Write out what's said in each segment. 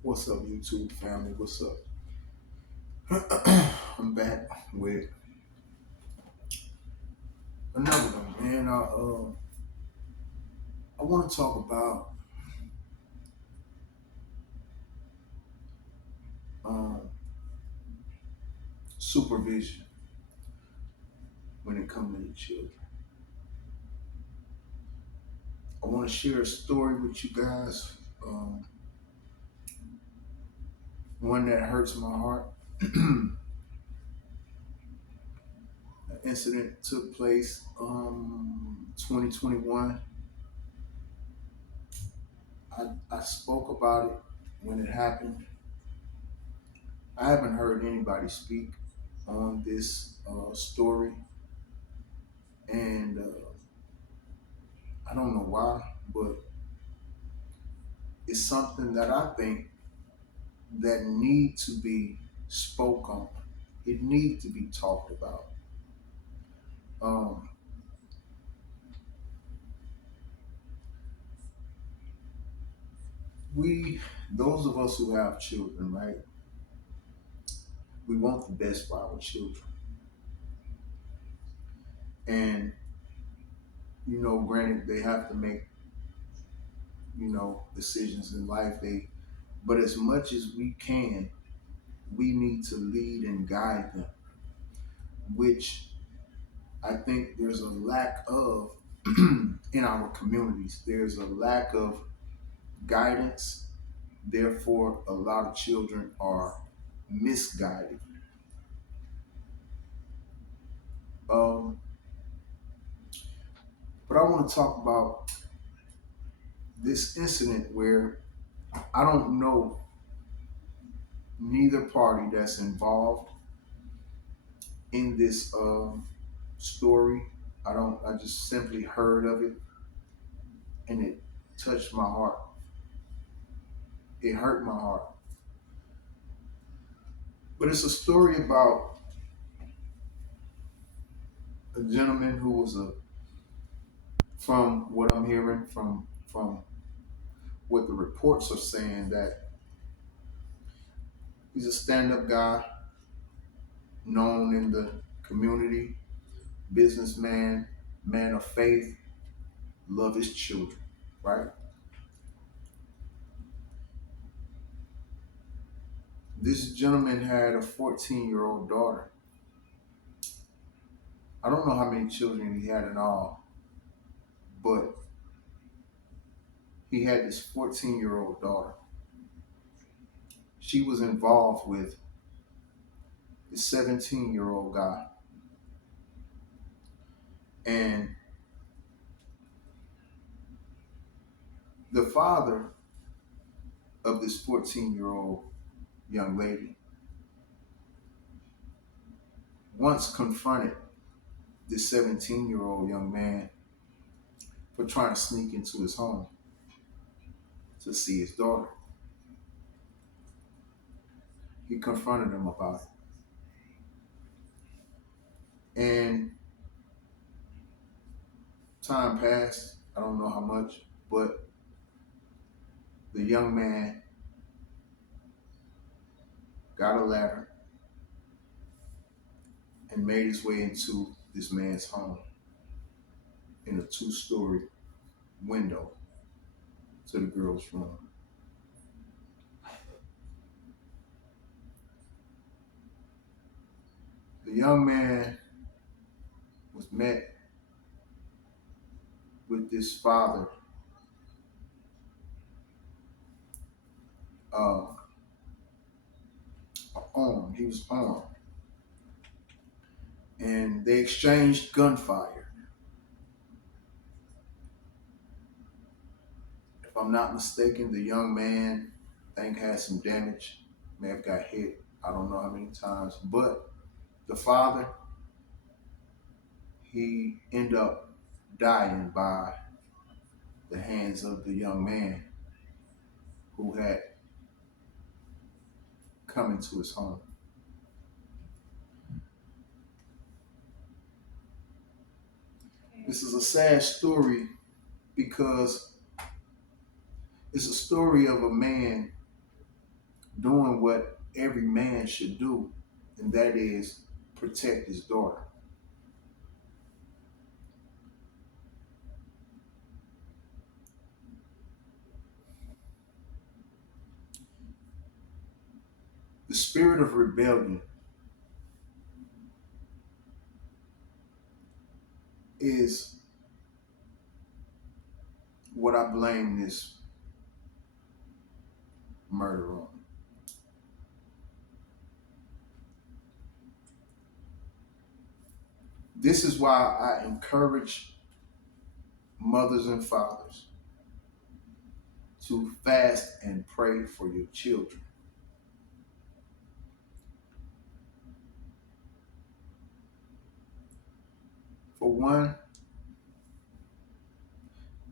What's up, YouTube family? What's up? I'm back with another one, man. I want to talk about um, supervision when it comes to the children. I want to share a story with you guys, um, one that hurts my heart. An incident took place 2021. I spoke about it when it happened. I haven't heard anybody speak on this story, and I don't know why, but it's something that I think that need to be spoke on. It needs to be talked about. Um, we, those of us who have children, right? We want the best for our children, and granted, they have to make decisions in life. But as much as we can, we need to lead and guide them, which I think there's a lack of in our communities. There's a lack of guidance. Therefore, a lot of children are misguided. Um, but I want to talk about this incident where I don't know neither party that's involved in this story. I don't. I just simply heard of it, and it touched my heart. It hurt my heart. But it's a story about a gentleman who was from what I'm hearing from what the reports are saying, that he's a stand-up guy, known in the community, businessman, man of faith, love his children, right? This gentleman had a 14-year-old daughter. I don't know how many children he had in all, but he had this 14-year-old daughter. She was involved with the 17-year-old guy. And the father of this 14-year-old young lady once confronted this 17-year-old young man for trying to sneak into his home to see his daughter. He confronted him about it. And time passed, I don't know how much, but the young man got a ladder and made his way into this man's home in a two-story window to the girl's room. The young man was met with this father uh, armed. He was armed. And they exchanged gunfire. If I'm not mistaken, the young man, I think, had some damage, may have got hit. I don't know how many times. But the father, he ended up dying by the hands of the young man who had come into his home. This is a sad story because it's a story of a man doing what every man should do, and that is protect his daughter. The spirit of rebellion is what I blame this murder on. This is why I encourage mothers and fathers to fast and pray for your children. For one,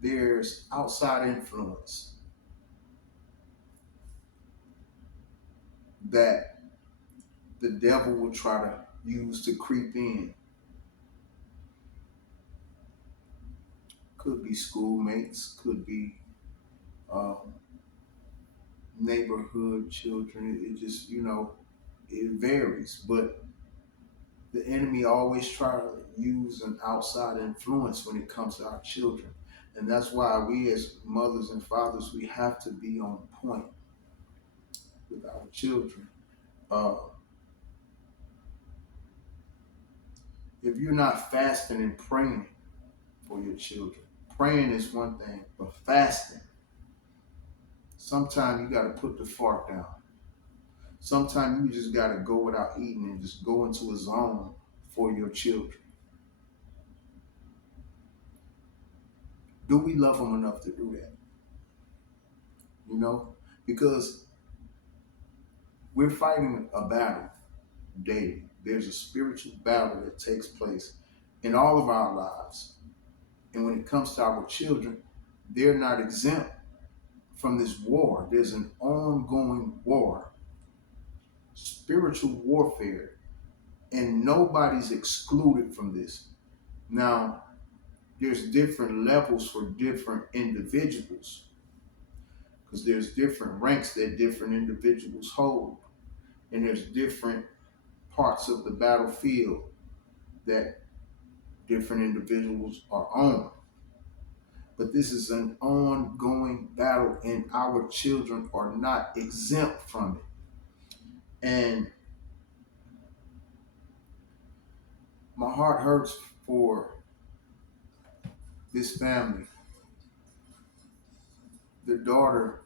there's outside influence that the devil will try to use to creep in. Could be schoolmates, could be um, neighborhood children. It just, it varies. But the enemy always try to use an outside influence when it comes to our children. And that's why we as mothers and fathers, we have to be on point with our children. Uh, if you're not fasting and praying for your children, praying is one thing, but fasting, sometimes you got to put the fork down. Sometimes you just got to go without eating and just go into a zone for your children. Do we love them enough to do that? You know, because we're fighting a battle daily. There's a spiritual battle that takes place in all of our lives. And when it comes to our children, they're not exempt from this war. There's an ongoing war, spiritual warfare, and nobody's excluded from this. Now, there's different levels for different individuals because there's different ranks that different individuals hold, and there's different parts of the battlefield that different individuals are on. But this is an ongoing battle, and our children are not exempt from it. And my heart hurts for this family. The daughter,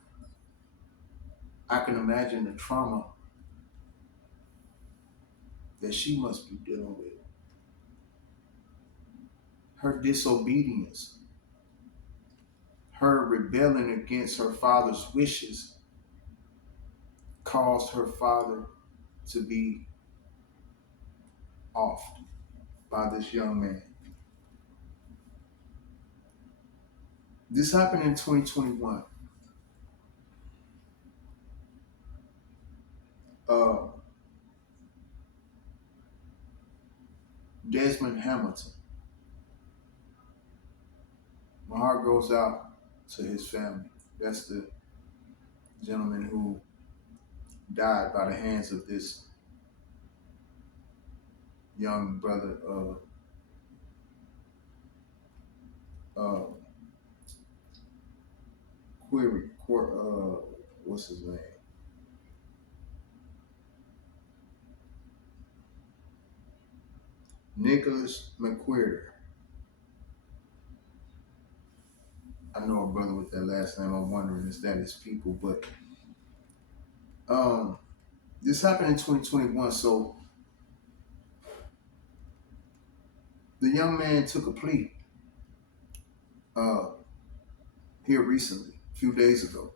I can imagine the trauma that she must be dealing with. Her disobedience, her rebelling against her father's wishes caused her father to be offed by this young man. This happened in 2021. Uh, Desmond Hamilton. My heart goes out to his family. That's the gentleman who died by the hands of this young brother, uh, what's his name? Nicholas McQuarrie. I know a brother with that last name. I'm wondering is that his people, but um, this happened in 2021. So the young man took a plea uh, here recently, a few days ago,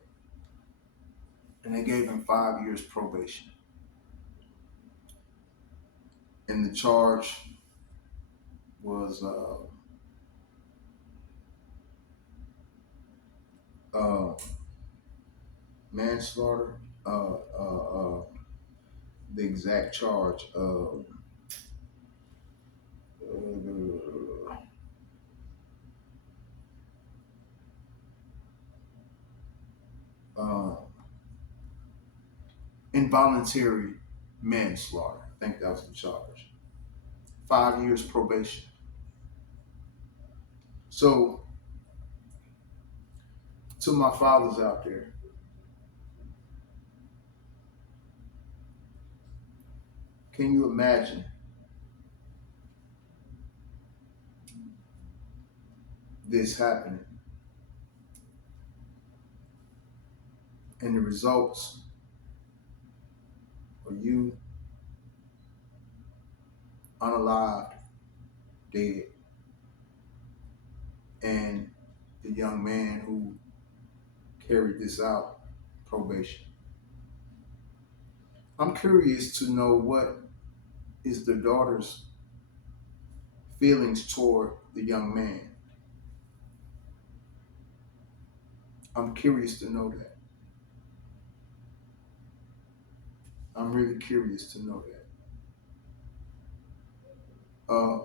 and they gave him 5 years probation. And the charge was uh, manslaughter. The exact charge. Uh, involuntary manslaughter. I think that was the charge. 5 years probation. So, to my fathers out there, can you imagine this happening and the results are you unalived, dead, and the young man who carried this out, probation? I'm curious to know what is the daughter's feelings toward the young man. I'm curious to know that. I'm really curious to know that. Uh,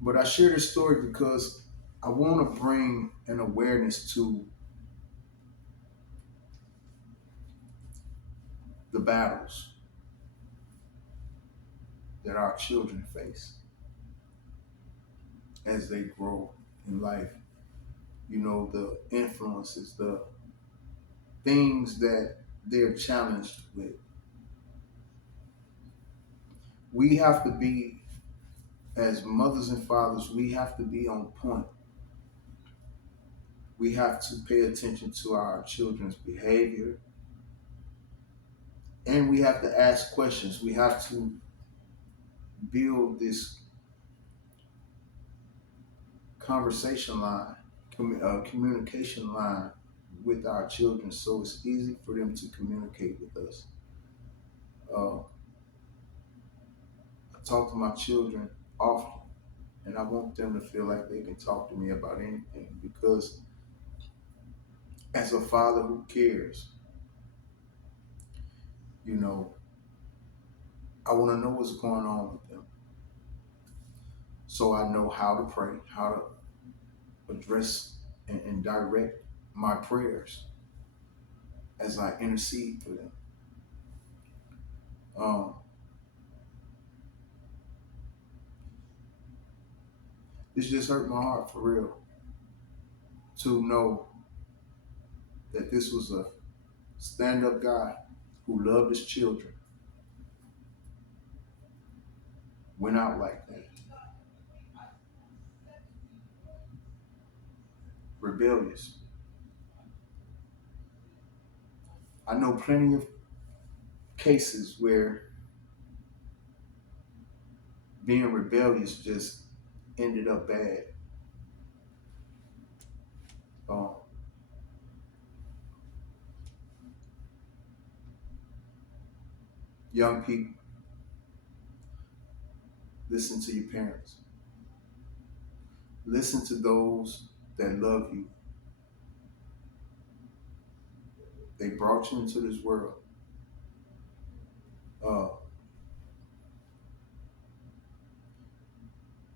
but I share this story because I want to bring an awareness to the battles that our children face as they grow in life. You know, the influences, the things that they're challenged with. We have to be, as mothers and fathers, we have to be on point. We have to pay attention to our children's behavior, and we have to ask questions. We have to build this conversation line, communication line with our children so it's easy for them to communicate with us. I talk to my children often, and I want them to feel like they can talk to me about anything because, as a father who cares, you know, I want to know what's going on with them so I know how to pray, how to address and direct my prayers as I intercede for them. Um, this just hurt my heart for real to know that this was a stand up guy who loved his children went out like that, rebellious. I know plenty of cases where being rebellious just ended up bad. Um, young people, listen to your parents. Listen to those that love you. They brought you into this world. Uh,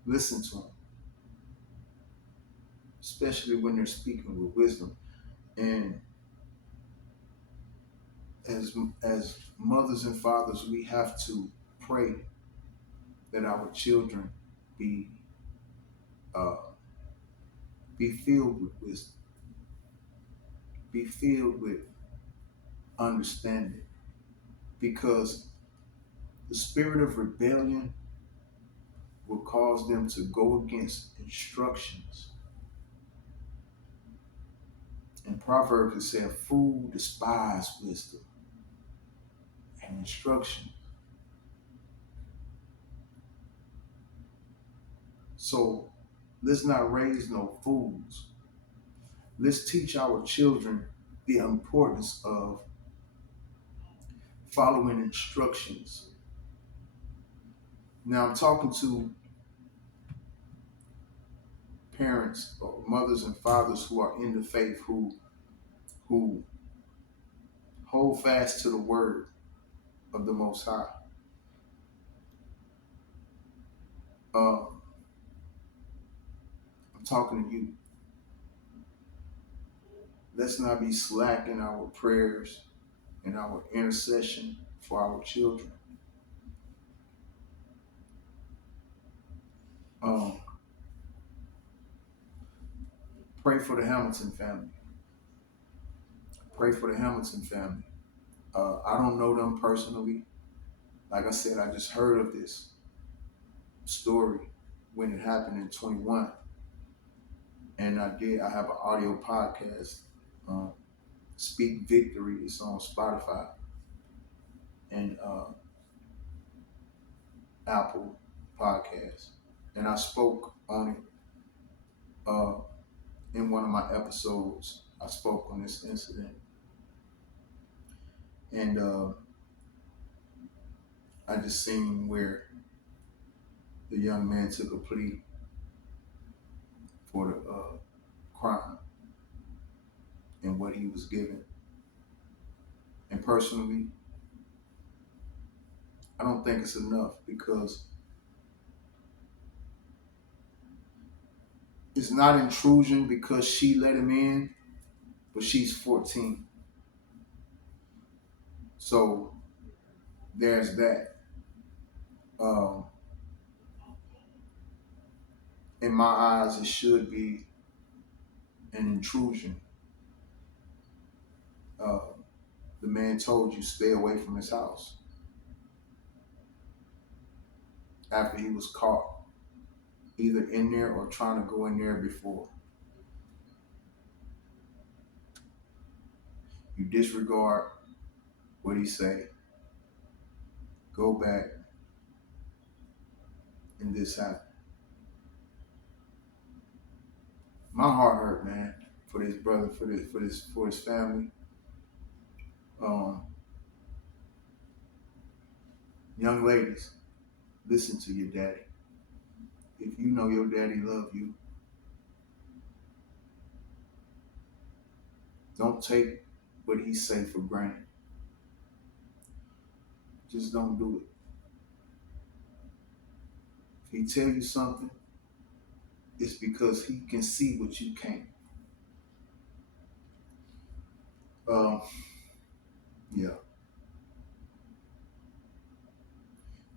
listen to them, especially when they're speaking with wisdom. And as as mothers and fathers, we have to pray that our children be uh, be filled with wisdom, be filled with understanding, because the spirit of rebellion will cause them to go against instructions. In Proverbs, it said, "Fool despise wisdom and instruction." So let's not raise no fools. Let's teach our children the importance of following instructions. Now I'm talking to parents or mothers and fathers who are in the faith who hold fast to the word of the Most High. Uh, I'm talking to you. let's not be slack in our prayers and our intercession for our children. Um, Pray for the Hamilton family. Pray for the Hamilton family. I don't know them personally. Like I said, I just heard of this story when it happened in 21. And I have an audio podcast, um, Speak Victory. It's on Spotify and Apple Podcasts. And I spoke on it uh, in one of my episodes. I spoke on this incident. And I just seen where the young man took a plea for the crime and what he was given. And personally, I don't think it's enough because it's not intrusion because she let him in, but she's 14. So there's that. Um, in my eyes, it should be an intrusion. Uh, the man told you stay away from his house after he was caught, either in there or trying to go in there before. You disregard what he say, go back, and this happened. My heart hurt, man, for this brother, for his family. Um, Young ladies, listen to your daddy. If you know your daddy love you, don't take what he say for granted. Just don't do it. If he tell you something, it's because he can see what you can't. Um, yeah.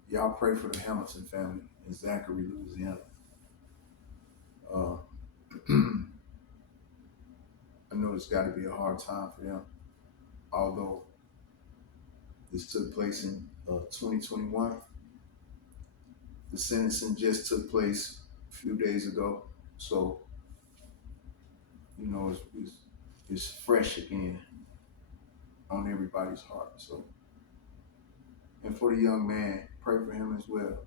Y'all pray for the Hamilton family in Zachary, Louisiana. Uh, I know it's got to be a hard time for them, although this took place in 2021. The sentencing just took place a few days ago, so it's fresh again on everybody's heart. So, and for the young man, pray for him as well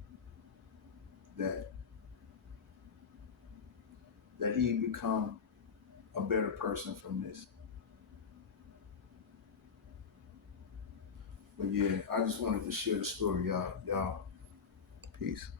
that he become a better person from this. But yeah, I just wanted to share the story, y'all. Y'all, peace.